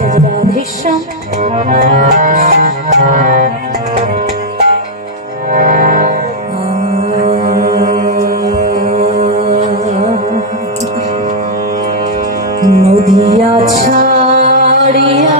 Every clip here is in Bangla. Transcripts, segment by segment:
রাধেশ্যাম। নদিয়া ছাড়িয়া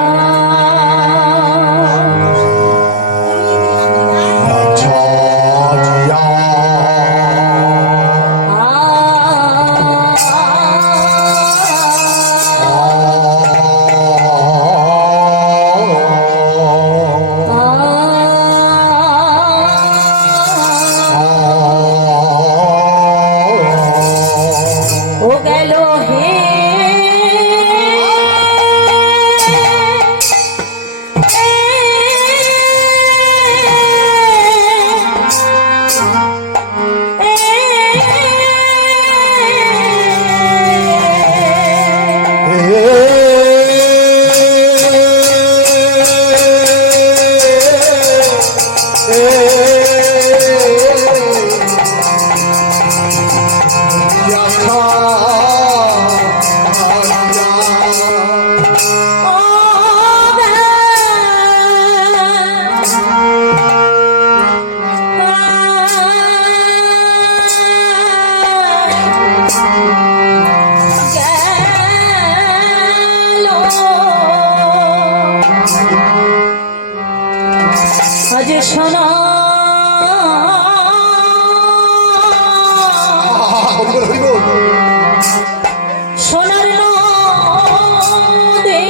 আজ শোনা সোনার নদে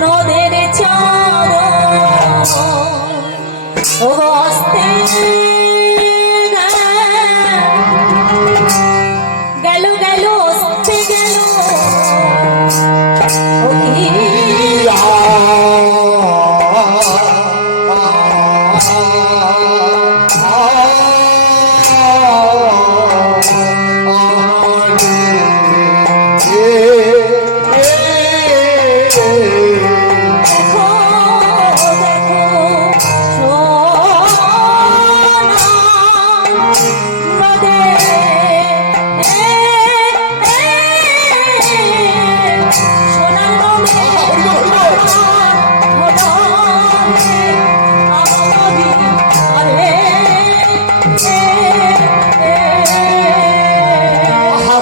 নদের চার গেল গেল গেল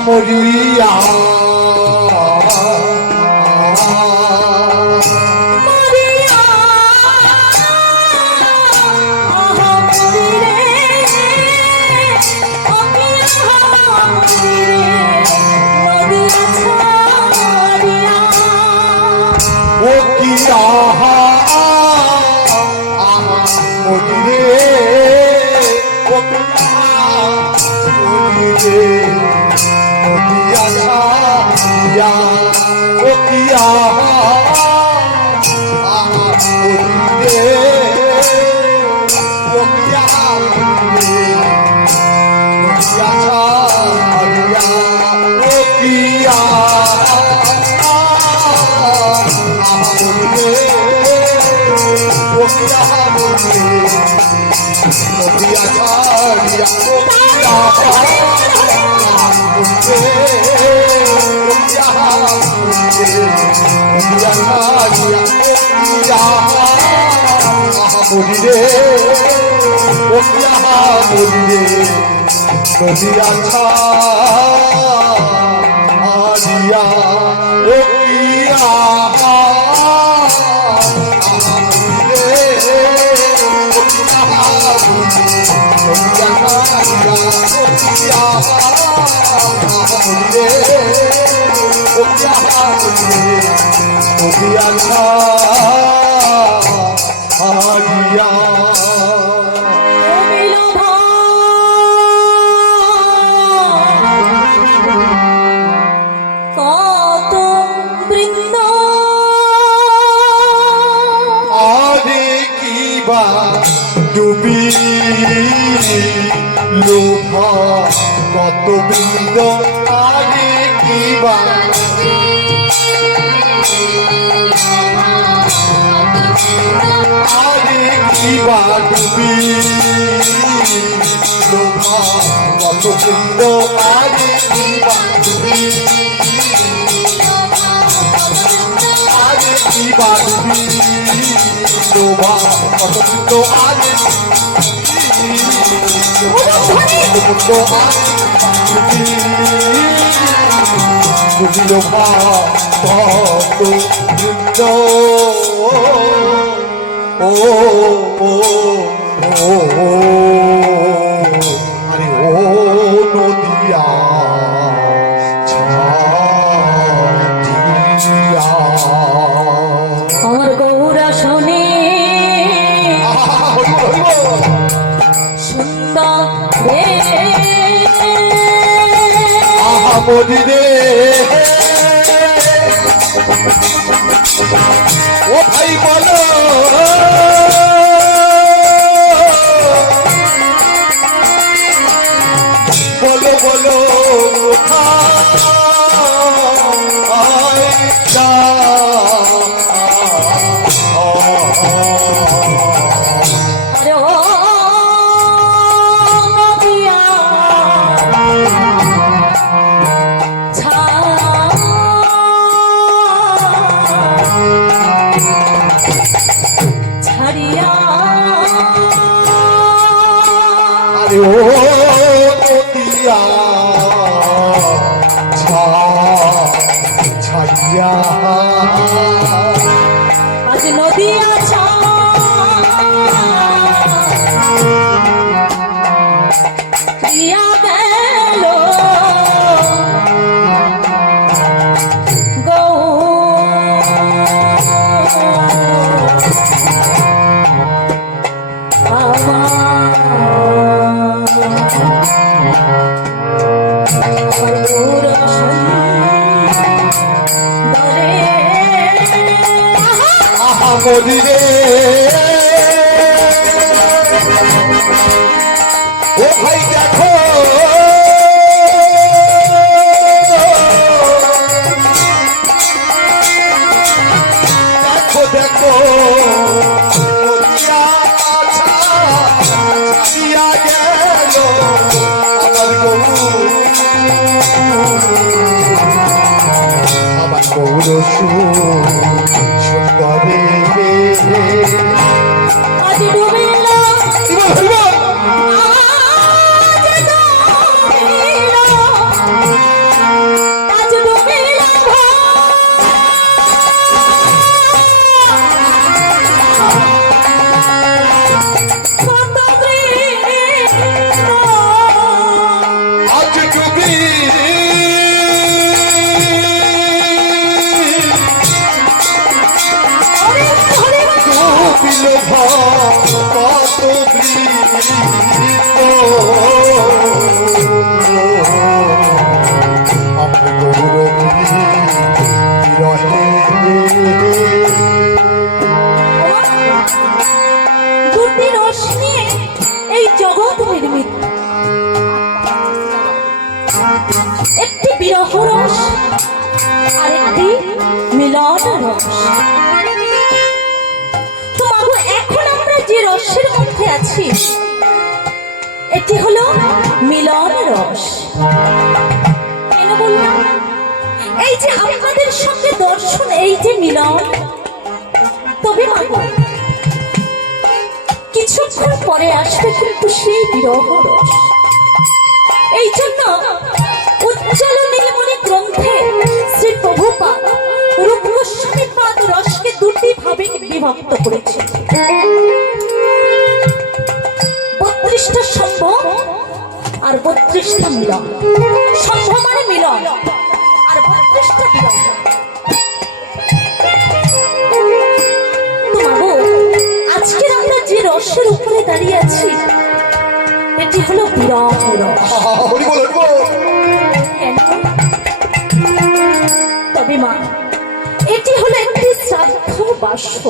মরিয়া ও কি আহা মরিরে ও কি মরিরে নদিয়া ছাড়িয়া ও কি আহা মরিরে ও কি মরিরে নদিয়া ছাড়িয়া ও কি আহা নদিয়া ছাড়িয়া মরিরে নদিয়া ছাড়িয়া কত বৃন্দ ডুবি লোভা কত বৃন্দ আরে কি বা আরে কি বা ডুবি লোভা কত বৃন্দ আরে কি বা ডুবি আরে কি বা ডুবি লোভা কত বৃন্দ আরে তুমি লোভা কত বৃন্দ ও ও ও আরে ও নদিয়া ছাড়িয়া আমার গৌরা শোনে সুন্দর মদিনে ও ভাই বলো বলো বলো কোথায় আরে ও নদিয়া ছাড়িয়া আরে ও নদিয়া ছাড়িয়া আজ নদিয়া ছাড়িয়া গেল মদিনে ও ভাই দেখো দেখো দেখো নদিয়া ছাড়িয়া গেল আমার গৌর সুন্দরে আজ ডুবিল আজ ডুবিল আজ ডুবি ডুবিল কত আমার গৌরবী রহে দুটি রস নিয়ে এই জগৎ নির্মিত একটি বিরহ রস আর একটি মিলন রস। তো মাগো এখন আমরা যে রসের মধ্যে আছি এটি হলো মিলন রস। কেন বললাম? এই যে আপনাদের সঙ্গে দর্শন, এই যে মিলন, তবে মাগো কিছুক্ষণ পরে আসবে কিন্তু সেই বিরহ রস। এই জন্য উজ্জ্বল নীলমণি গ্রন্থে শ্রী প্রভুপাদ রূপ গোস্বামী পাদ রসকে দুটি ভাবে বিভক্ত করেছে। 32টা সম্ভব আর 32টা মিলন। সম্ভব মানে মিলন আর 32টা মিলন। আজকে আমরা যে রসের উপরে দাঁড়িয়ে আছি এটি হলো বিরহ রস। কেন? তবে মা এটি হলো একটি শ্রাদ্ধ বাষ্প।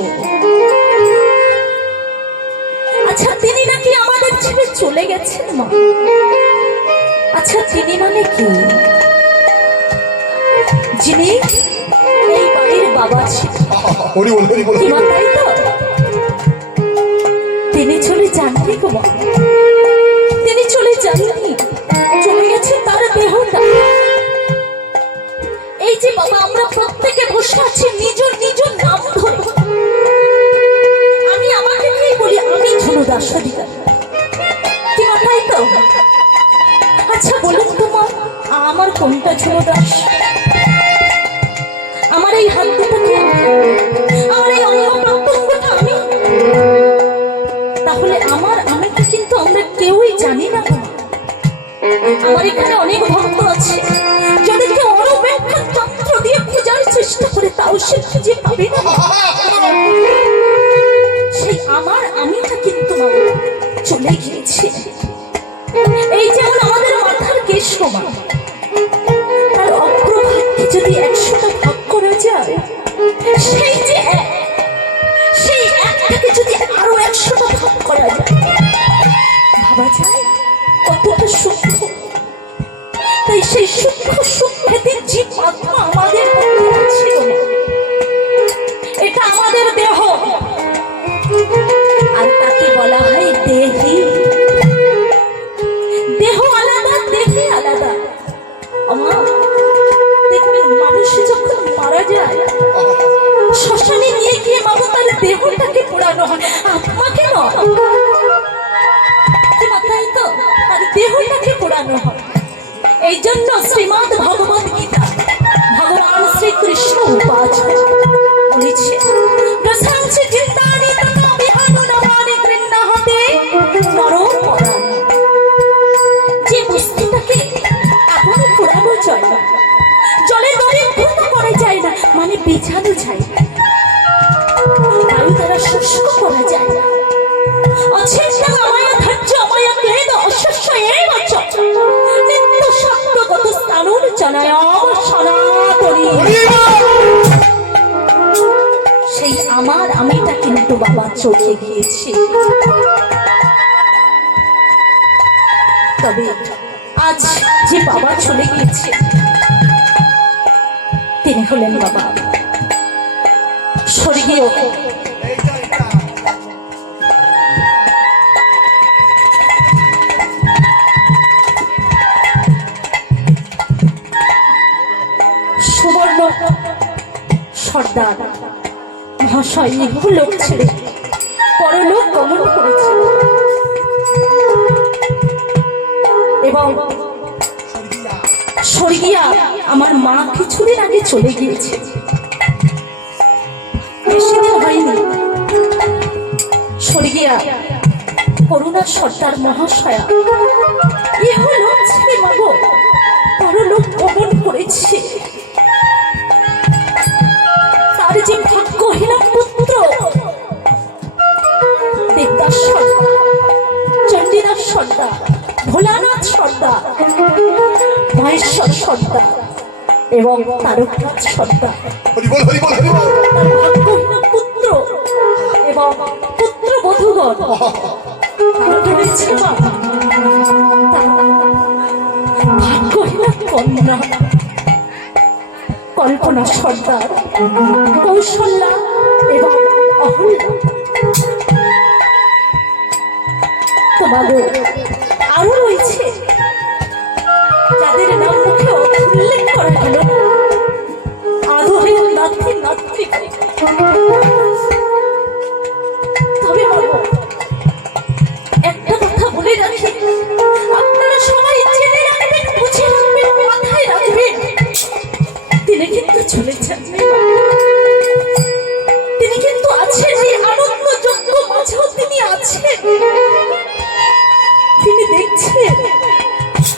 আচ্ছা, তিনি চলে গেছেন মা। আচ্ছা তিনি মানে কি? যিনি এই বাড়ির বাবা ছিলেন, হরি বল হরি বল। কি মা তাই তো? তিনি চলে যাননি গো মা, তিনি চলে যাননি, চলে গেছে তার দেহটা। এই যে বাবা আমরা প্রত্যেকে বসে আছি নিজ নিজ নাম ধরে, আমি আমাকে কি বলি, আমি ঝুনু দাস অধিকার, কি মা তাই তো? আচ্ছা বলুন তো মা, আমার কোনটা ঝুনু দাস? আমার এই হাত দুটো কি? আমার এই অঙ্গ প্রত্যঙ্গটা আমি? তাহলে আমার আমিটা কিন্তু আমরা কেউই জানি না গো। আমার এখানে অনেক ভক্ত আছে, যদি কেউ অনবেক্ষণ তন্ত্র দিয়ে খোঁজার চেষ্টা করে তাও সে খুঁজে পাবে না। সেই আমার আমিটা কিন্তু চলে গিয়েছে। এই যেমন আমাদের মাথার কেশ সমান, আর অগ্রভাগকে যদি 100টা ভাগ করা যায়, সেই যে এক, সেই একটাকে যদি আরো 100টা ভাগ করা যায়, ভাবা যায় কতটা সূক্ষ্ম। তাই সেই সূক্ষ্ম সূক্ষ্মের জীব আত্মা আমাদের মধ্যে আছে, এটা আমাদের দেহ, আর তাকে বলা হয় দেহি। দেহ আলাদা, দেহি আলাদা। আমার দেখবেন মানুষ যখন মারা যায়, শ্মশানে নিয়ে গিয়ে মাগো তার দেহটাকে পোড়ানো হয়, আত্মাকে নয়, তাই তো? তার দেহটাকে পোড়ানো হয়। এই জন্য শ্রীমদ্ ভগবত গীতা ভগবান শ্রীকৃষ্ণ উপাচ বলেছে, প্রশংসে চিন্তানি তথা বিহানো নবানি গৃহ্ণাহতে নরপরাণি। যে বস্তুটাকে এখন পোড়ানো যায় না, জলে দরিদ্রতা করা যায় না, মানে বিছানো যায় না, বায়ু দ্বারা শুষ্ক করা যায় না, অছেষ্টা আমায় ধার্য আমায় ক্লেদ অশস্য এব চ নিত্য সত্যগত স্থানুর জনায় সনাতনী। সেই আমার আমিটা কিন্তু বাবা চোখে গিয়েছে। তবে আজ যে বাবা চলে গিয়েছে, তিনি হলেন বাবা স্বর্গীয় সুবর্ণ সর্দার মহাশয়। ইহলোক ছেড়ে পরলোক গমন করেছে এবং স্বর্গীয়া আমার মা কিছুদিন আগে চলে গিয়েছে, বেশিদিন হয়নি। স্বর্গীয়া করুণা সর্দার মহাশয়া ইহলোক ছেড়ে মাগো পরলোক গমন করেছে। তার যে ভাগ্যহীন পুত্র দেবদাস সর্দার, চণ্ডীদাস সর্দার, ভোলানাথ সর্দার, মহেশ্বর সর্দার এবং তারকনাথ সর্দার, তার ভাগ্যহীন পুত্র এবং পুত্রবধূগণ, তারা রয়েছে মা ভাগ্যহীন কন্যা কল্পনা সর্দার, কৌশল্যা এবং অহল্যা। তোমাদের আরো রয়েছে যাদের নাম মুখে উল্লেখ করা হলো আদরের নাতি নাতৃ। তবে বলবো একটা কথা বলে রাখি, আপনারা সবাই জেনে রাখবেন, বুঝে রাখবেন, মাথায় রাখবেন, তিনি কিন্তু চলেছেন, তিনি কিন্তু আছেন, এই আনন্দ যজ্ঞ মাঝেও তিনি আছেন। তিনি দেখছেন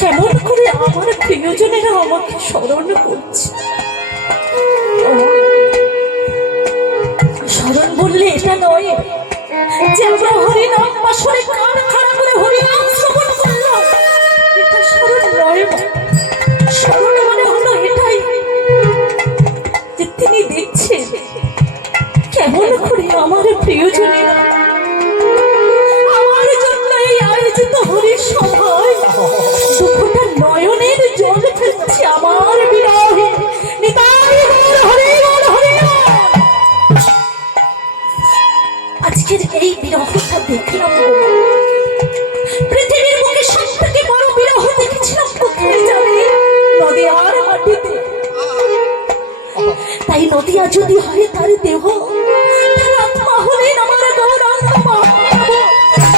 কেমন করে আমার প্রিয়জনেরা আমাকে স্মরণ করছে। স্মরণ বললে এটা নয় যে আমরা হরিনাম বাসরে কান খাড়া করে হরিনাম শ্রবণ করলাম, এটা স্মরণ নয়। স্মরণ মানে হলো এটাই যে তিনি দেখছেন কেমন করে আমার প্রিয়জনেরা আমার জন্য এই আয়োজিত বিরহটা দেখলাম গো। পৃথিবীর বুকে সব থেকে বড় বিরহ দেখেছিলাম কোথায় জানি? নদিয়ার মাটিতে। তাই নদিয়া যদি হয় তার দেহ, তার আত্মা হলেন আমার গৌরাঙ্গ মহাপ্রভু।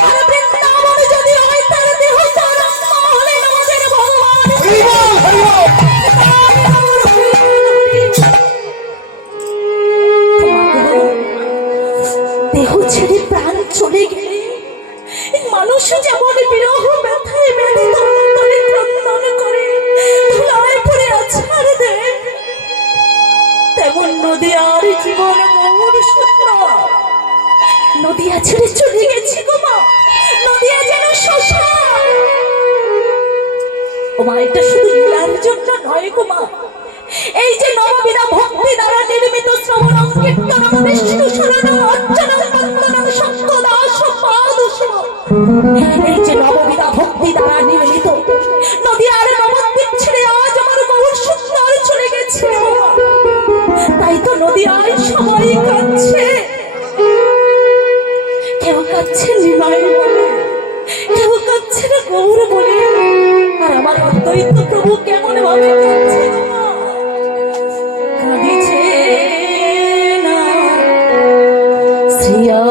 আর বৃন্দাবন যদি হয় তার দেহ, তার আত্মা হলেন আমাদের ভগবান। দেহ ছেড়ে প্রাণ চলে গেলে মানুষ যেমন বিরহ ব্যথায় ব্যথিত অন্তরে ক্রন্দন করে, ধুলায় পড়ে আছাড় দেয়, তেমন নদিয়ার জীবন মোর শূন্য। নদিয়া ছেড়ে চলে গেছি গো মা, নদিয়া যেন শ্মশান। ও মা, এটা শুধু লীলার জন্য নয় গো মা। এই যে নববিধা ভক্তি দ্বারা নির্মিত শ্রবণং কীর্তনং বিষ্ণু শরণং অর্চনং বন্দনং শঙ্কদাস পাদুষম, এই যে নববিধা ভক্তি দ্বারা নির্মিত নদিয়ার নবদ্বীপ ছেড়ে আজ আমার গৌর সুন্দর চলে গেছে। তাই তো নদিয়ায় সবাই কাঁদছে। কেউ কাঁদছে নিমাই বলে, কেউ কাঁদছে না গৌর বলে। আর আমার অদ্বৈত প্রভু কেমন ভাবে কাঁদছে গো মা। কাঁদিছে না শ্রিয়া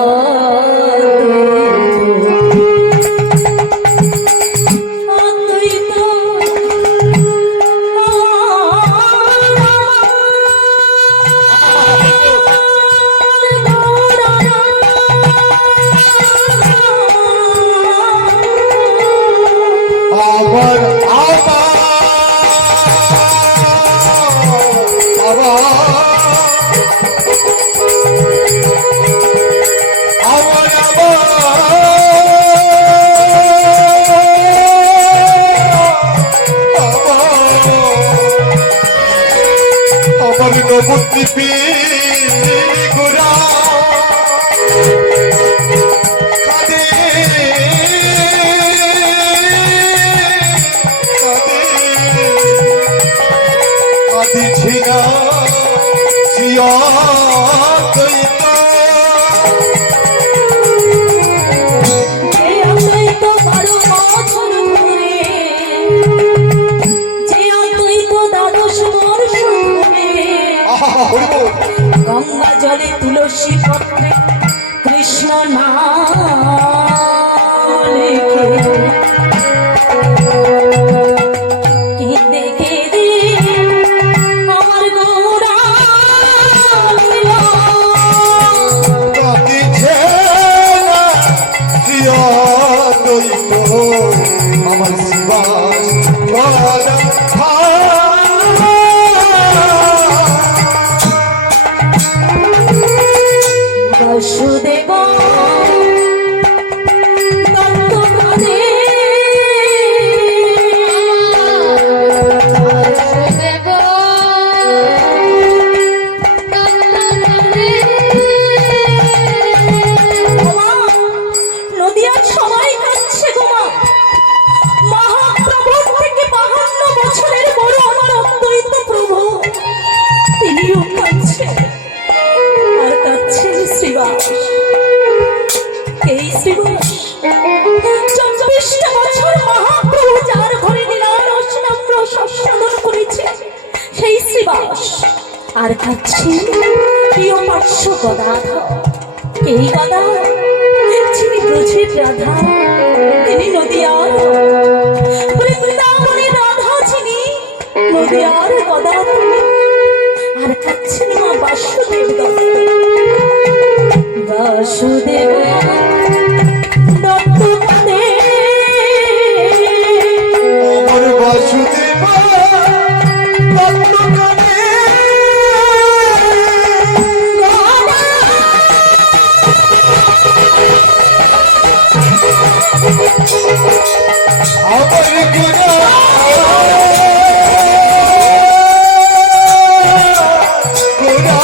আমার নবদ্বীপে গোরা কাঁদে কাঁদিছি না শ্রিয়া গঙ্গা জলে তুলসী পত্রে কৃষ্ণ নাম লিখে কেঁদে কেঁদে আমার গৌরা কাঁদিছে না শ্রিয়া আমার শিবাস বাসুদেব দত্ত কাঁদে, বাসুদেব নদিয়ার সবাই কাঁদছে গো মা। মহাপ্রভুর থেকে 52 বছরের বড় আমার অদ্বৈত প্রভু, তিনিও কাঁদছেন। আর কাঁদছেন শ্রীবাস। এই শ্রীবাস 24টা বছর মহাপ্রভু যার ঘরে লীলারস নম্র সস্বাদন করেছে, সেই শ্রীবাস। আর কাঁদছেন প্রিয় পার্শ্ব গদাধর। এই গদা যিনি ব্রজের রাধা, তিনি নদিয়ার বৃন্দাবনের রাধা, যিনি নদিয়ার গদা তিনি। আর কাঁদছেন মা বাসুদেব দত্ত। বাসুদেব দত্ত কাঁদে, আমার বাসুদেব দত্ত কাঁদে। আমার গুণা গুণা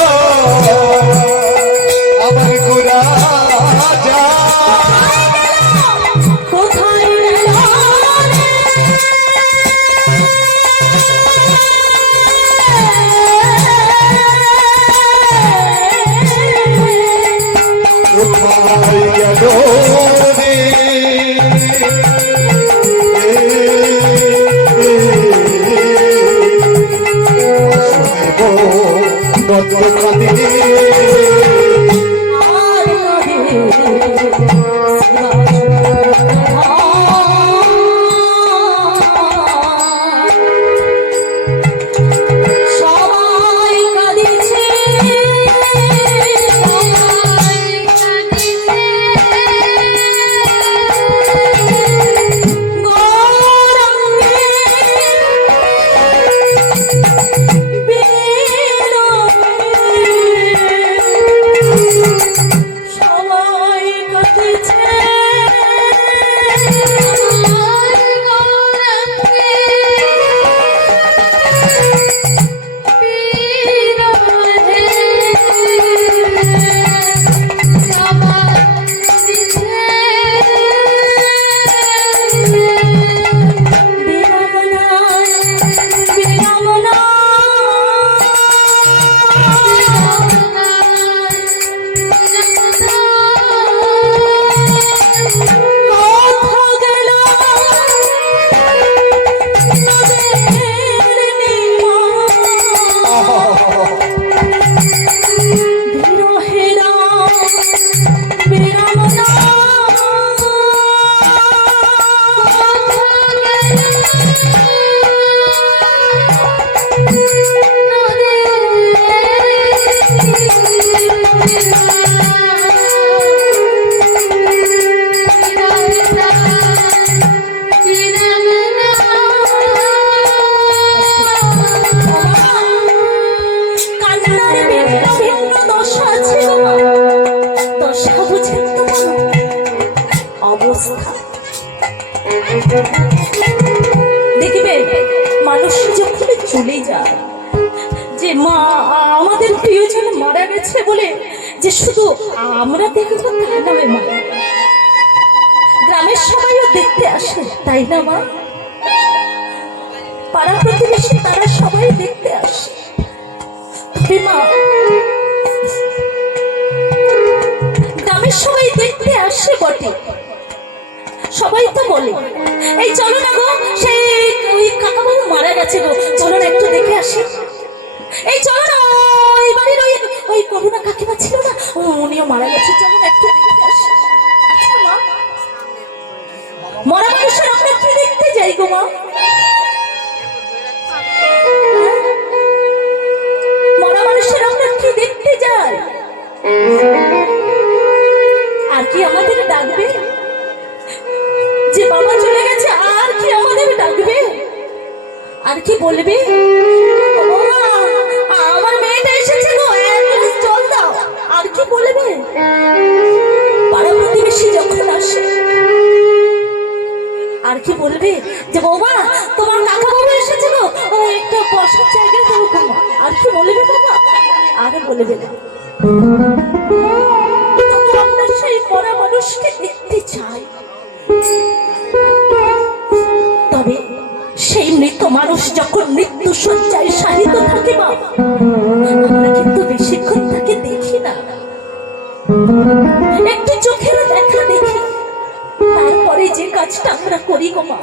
দেখবে মানুষ যখন চলে যায়, যে মা আমাদের প্রিয়জন মারা গেছে বলে যে শুধু আমরা দেখবো তা নয় মা, গ্রামের সবাইও দেখতে আসে, তাই না মা? পাড়া প্রতিবেশী তারা সবাই দেখতে আসে। তবে মা, গ্রামের সবাই দেখতে আসে বটে, সবাই তো বলে এই চলো না গো, সেই ওই কাকাবাবু মারা গেছে গো, চলো না একটু দেখে আসি। এই চলো না ওই বাড়ির ওই ওই করুণা কাকিমা ছিল না, উনিও মারা গেছে, চলো না একটু দেখে আসি। আচ্ছা মা, মরা মানুষের আমরা কি দেখতে যাই গো মা? মরা মানুষের আমরা কি দেখতে যাই? আর কি আমাদের ডাকবে? যে বাবা চলে গেছে আর কি আমাদের ডাকবে? আর কি বলবে আমার মেয়েটা এসেছে গো, এক গ্লাস জল দাও? আর কি বলবে? পাড়া প্রতিবেশী যখন আসে আর কি বলবে যে বাবা তোমার কাকা বাবু এসেছে গো, ও একটা বসার জায়গা দাও গো? আর কি বলবে বাবা? আর বলবে না। আমরা সেই মরা মানুষকে দেখতে চাই, তবে সেই মৃত মানুষ যখন মৃত্যু শয্যায় শায়িত থাকে মা, আমরা কিন্তু বেশিক্ষণ তাকে দেখি না, একটু চোখের দেখা দেখি। তারপরে যে কাজটা আমরা করি গো মা,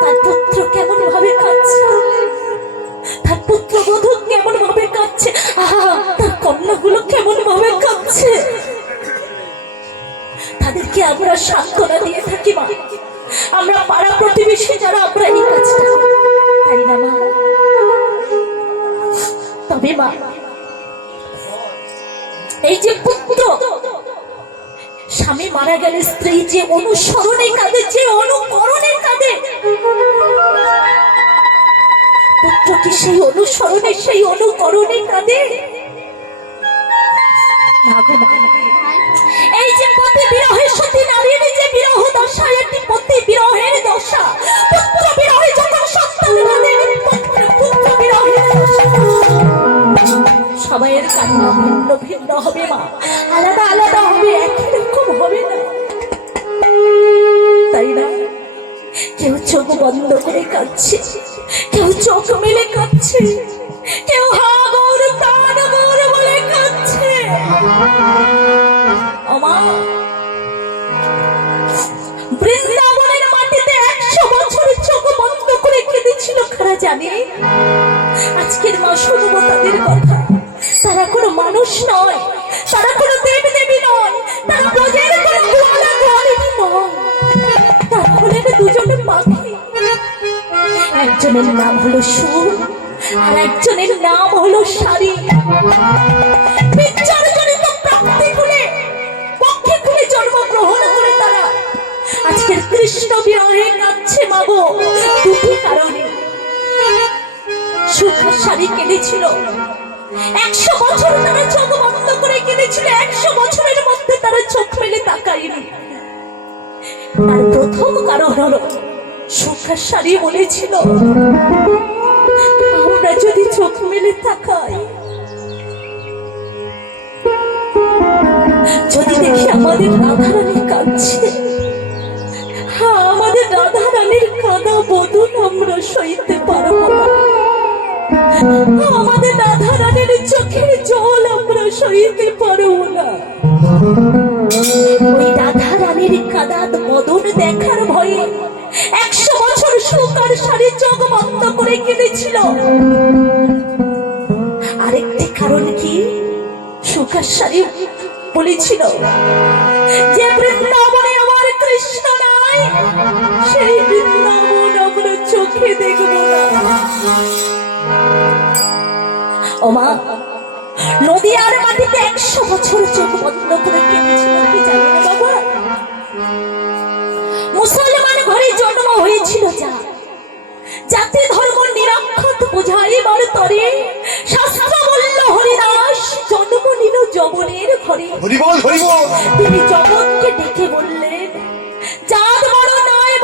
তার পুত্র কেমন ভাবে কাঁদছে, তার পুত্রবধূ কেমন ভাবে কাঁদছে, তার কন্যাগুলো কেমন ভাবে কাঁদছে, তাদেরকে আমরা সান্ত্বনা দিয়ে থাকি মা। আমরা পাড়া প্রতিবেশী যারা আমরা এই কাজটা করি, তাই না মা? তবে মা, এই যে পুত্র স্বামী মারা গেলে স্ত্রী যে অনুসরণে কাঁদে, যে অনুকরণে কাঁদে, পুত্র কি সেই অনুসরণে সেই অনুকরণে কাঁদে? না গো মা, এই যে পতি বিরহে সতী নারীর যে বিরহ দশা, এটি পতি বিরহের দশা। পুত্র বিরহে যখন সন্তান কাঁদে, পুত্র বিরহের দশা। সবাইয়ের কান্না ভিন্ন ভিন্ন হবে মা, আলাদা আলাদা হবে, একই রকম হবে না, তাই না? কেউ চোখ বন্ধ করে কাঁদছে, কেউ চোখ মেলে কাঁদছে, কেউ হা গৌর তান গৌর বলে কাঁদছে। বৃন্দাবনের মাটিতে 100 বছর চোখ বন্ধ করে কেঁদেছিল কারা জানে? আজকের মা শুনবো তাদের কথা। তারা কোনো মানুষ নয়, তারা কোনো দেব দেবী নয়, তারা ব্রজের কোনো গোয়ালা গোয়ালিনী নয়, তারা হলেন দুজনে পাখি। একজনের নাম হলো সুর আর একজনের নাম হলো শাড়ি। বিচ্ছারজনিত প্রাপ্তি খুলে পক্ষে খুলে জন্মগ্রহণ করে তারা আজকের কৃষ্ণ বিরহে কাঁদছে মাগো, দুটি কারণে। সুখের শাড়ি কেঁদেছিল, 100 বছর তারা চোখ বন্ধ করে কেঁদেছিল, 100 বছরের মধ্যে তারা চোখ মেলে তাকায়নি। আর প্রথম কারণ হলো সুখের শাড়ি বলেছিল আমরা যদি চোখ মেলে তাকাই, যদি দেখি আমাদের রাধারানী কাঁদছে, আমাদের রাধারানীর কাঁদা বদন আমরা সইতে পারবো না, আমাদের রাধারানীর চোখের জল আমরা সইতে পারবো না। ওই রাধারানীর কাঁদা বদন দেখার ভয়ে 100 বছর সুকার শাড়ি চোখ বন্ধ করে কেঁদেছিল। আরেকটি কারণ কি? সুকার শাড়ি বলেছিল যে বৃন্দাবনে আমার কৃষ্ণ নাই, সেই বৃন্দাবন আমরা চোখে দেখব না। ও মা, নদিয়ার মাটিতে 100 বছর চোখ বন্ধ করে কেঁদেছিল কি জানেন বাবা? মুসলমান ঘরে জন্ম হয়েছিল যা, জাতি ধর্ম নিরক্ষত বোঝাইবার তরে শাস্ত্র বলল হরিদাস জন্ম নিল যবনের ঘরে। তিনি জগৎকে ডেকে বললেন জাত বড় নয়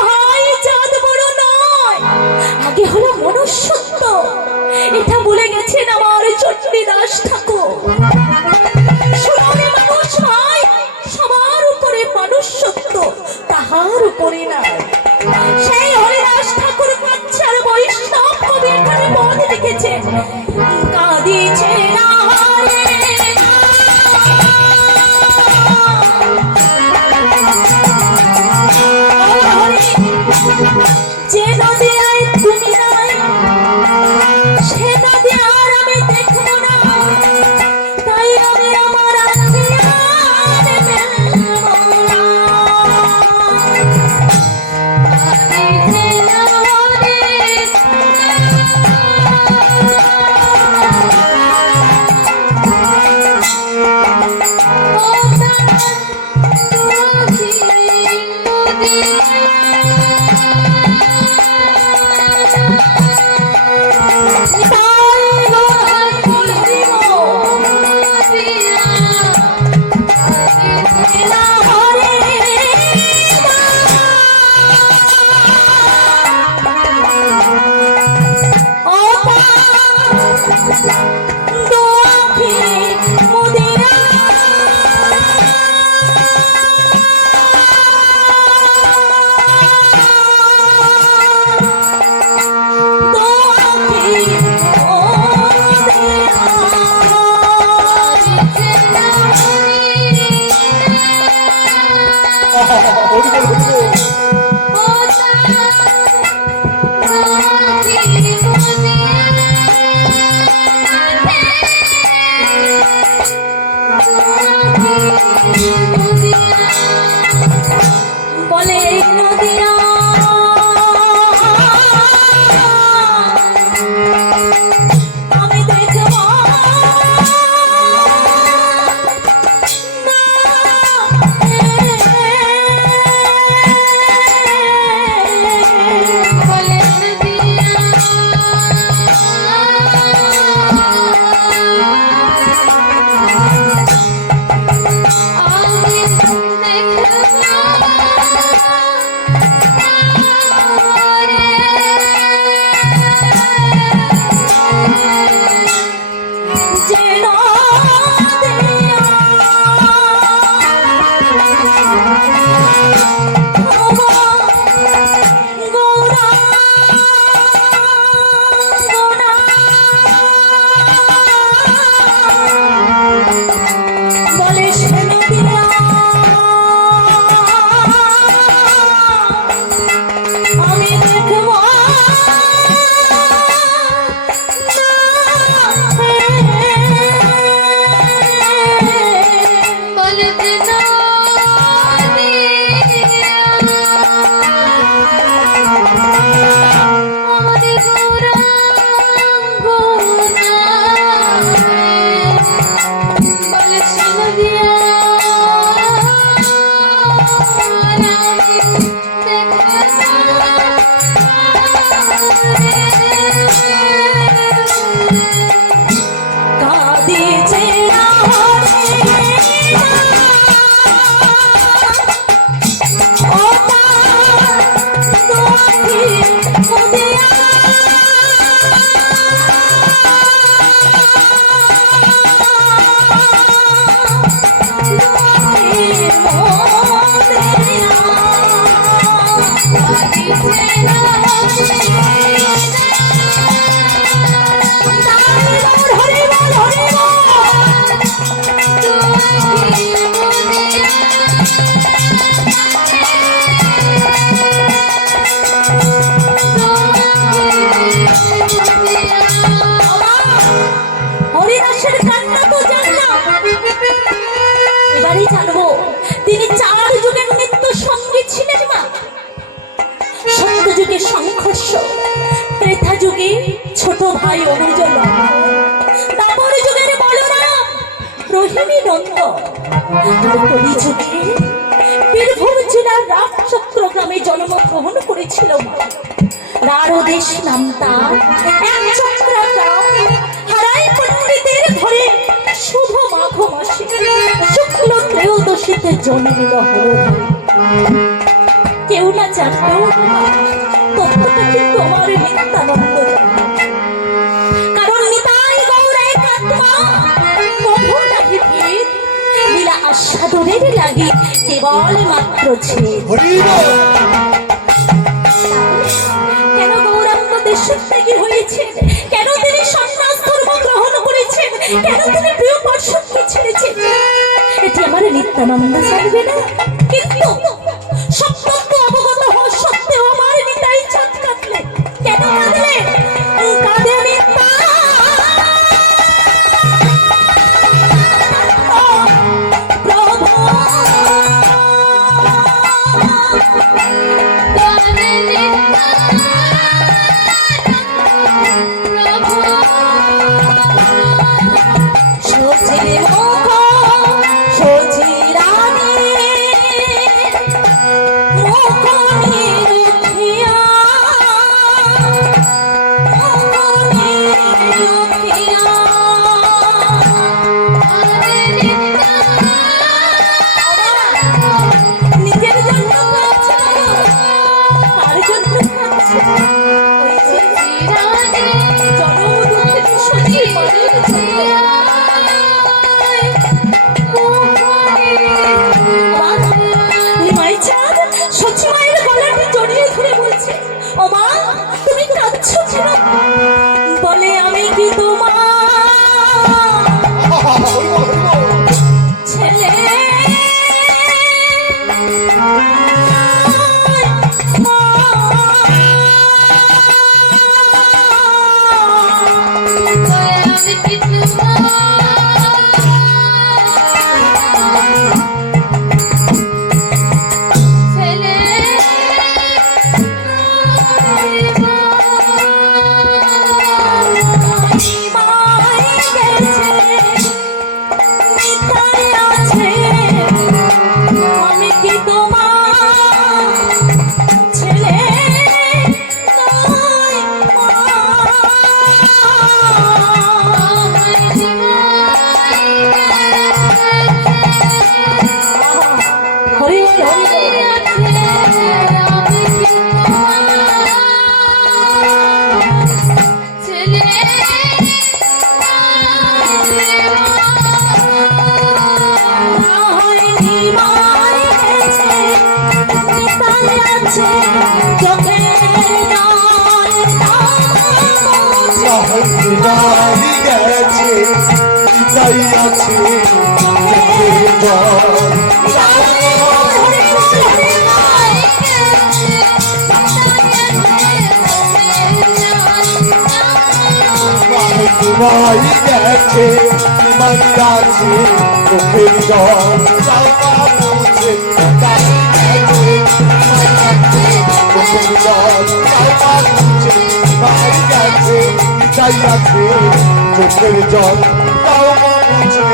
বলে এই নদিয়া আমি দেখব যে নদিয়া বলে সে নদিয়া আমি দেখব কাঁদিছে না হরিদাসের কান্না তো জানলাম, এবারই জানবো তিনি 4 যুগের নিত্য সঙ্গী ছিলেন মা। সত্য যুগে সংঘর্ষ, ত্রেতা যুগে ছোট ভাই অনুজন, দাপর যুগের বলরাম রোহিণী নন্দ, আর কলি যুগে বীরভূম জেলার রাজচক্র গ্রামে জন্মগ্রহণ করেছিল মা। রারদেশ নাম তার, এক চক্রা গ্রাম, হারাই পণ্ডিতের ঘরে শুভ মাঘ মাসে শুক্ল ত্রয়োদশীতে জন্মিল হলো। কেউ না জানলেও তথ্যটা কি তোমার নিত্যানন্দ জানে। কারণ নিতাই গৌর এক আত্মা, কভু নাহি ভেদ, লীলা আস্বাদনের লাগি কেবল মাত্র ছেদ। কেন গৌরাঙ্গ দেশত্যাগী হয়েছেন? কেন তিনি সন্ন্যাস ধর্ম গ্রহণ করেছেন? কেন তিনি প্রিয় পার্শ্বকে ছেড়েছেন? এটি আমার নিত্যানন্দ জানবে না। কিন্তু সত্যত্ব অবগত হওয়া সত্ত্বেও আমার নিতাই চাঁদ কাঁদলেন। কেন কাঁদলেন? কাঁদে প্রভু নাই গেছে তাই আছে চোখের জল নাই গেছে নাই আছে চোখের জল সাবা মুছে তাই গেছে চোখের জল সাবা মুছে নাই গেছে তাই আছে চোখের জল তাও মুছে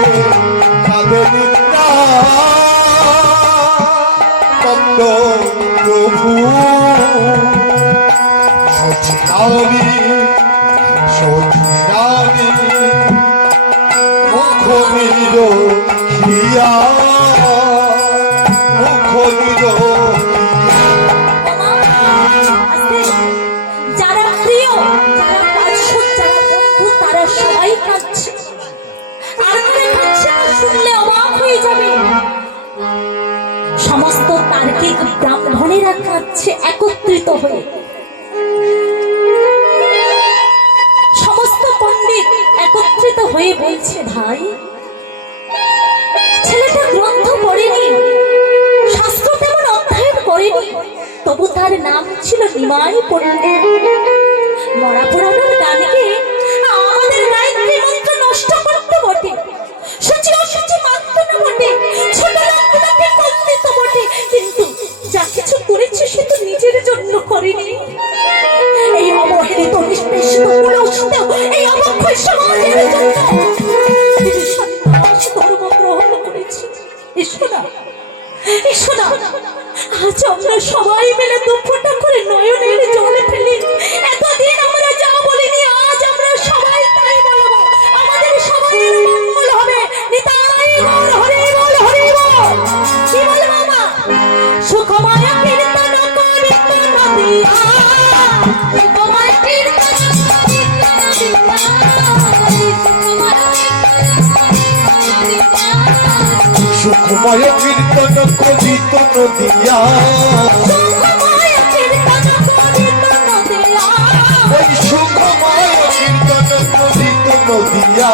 কাঁদে নিন্দা তত্ত্ব প্রভু সচিরানি সচিরানি মুখনির খিয়া মুখনির যারা প্রিয় যারা পার্শ্বদ যারা বন্ধু তারা সবাই কাঁদছে আর করে কাঁদছে না শুনলে অবাক হয়ে যাবে সমস্ত তার্কিক ব্রাহ্মণেরা কাঁদছে একত্রিত হয়ে সমস্ত পণ্ডিত একত্রিত হয়ে বলছে ভাই ছেলেটা গ্রন্থ পড়েনি শাস্ত্র তেমন অধ্যয়ন করেনি তবু তার নাম ছিল নিমাই পণ্ডিত মরা পুরানোর গানকে আমাদের গায়ত্রী মন্ত্র নষ্ট করতে বটে সূচি অসুচি মানতে না বটে ছোট লোকগুলোকে করতে তো বটে কিন্তু যা কিছু করেছে সে তো নিজের জন্য করেনি এই অবহেলিত নিষ্পেষিত পুরুষদেও এই অবক্ষয় সমাজের জন্য তিনি সন্ন্যাস ধর্ম গ্রহণ করেছে এসো না আজ আমরা সবাই মিলে দুঃখটা করে নয়নের জলে ফেলি এতদিন আমরা যা বলিনি আজ আমরা সবাই তাই বলবো আমাদের সবাই মঙ্গল হবে নিতাই গৌর হরি বল কি বল বাবা সুখময় কীর্তন করিত নদিয়া সুখময় কীর্তন সুখময় কীর্তন করিত নদিয়া ওই সুখময় কীর্তন করিত নদিয়া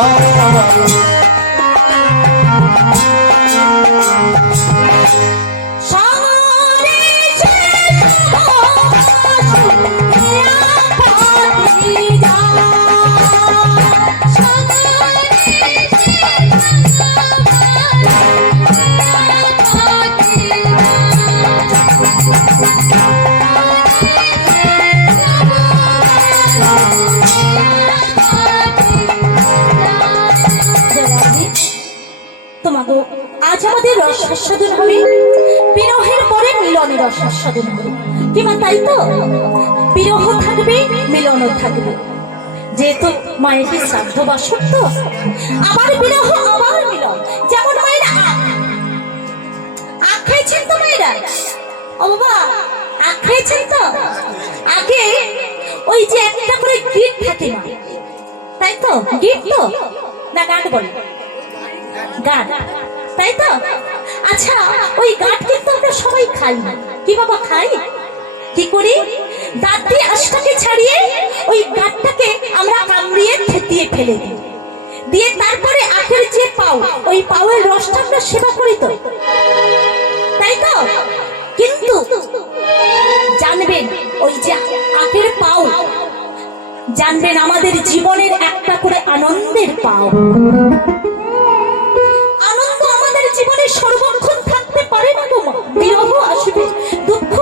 তোমাগো আজ আমাদের রস আস্বাদন হবে বিরহের পরে মিলনের রস আস্বাদন হবে কিমা তাই তো বিরহ থাকবে মিলনও থাকবে যেহেতু মায়েরটি শ্রাদ্ধ বাসন তো আবার বিরহ আবার মিলন যেমন মায়েরা আখ খাইছেন তো মায়েরা ও বাবা আখ খাইছেন তো আগে ওই যে একটা করে গিট থাকে না তাই তো গিট তো না গান বলে গাঁট তাই তো আচ্ছা ওই গাঁট কিন্তু আমরা সবাই খাই না কি বাবা খাই কি করি দাঁত দিয়ে আঁশটাকে ছাড়িয়ে ওই গাঁটটাকে আমরা কামড়িয়ে থেতিয়ে ফেলে দিই দিয়ে তারপরে আখের যে পাও ওই পাওয়ের রসটা আমরা সেবা করি তো তাই তো কিন্তু জানবেন ওই যে আখের পাও জানবেন আমাদের জীবনের একটা করে আনন্দের পাও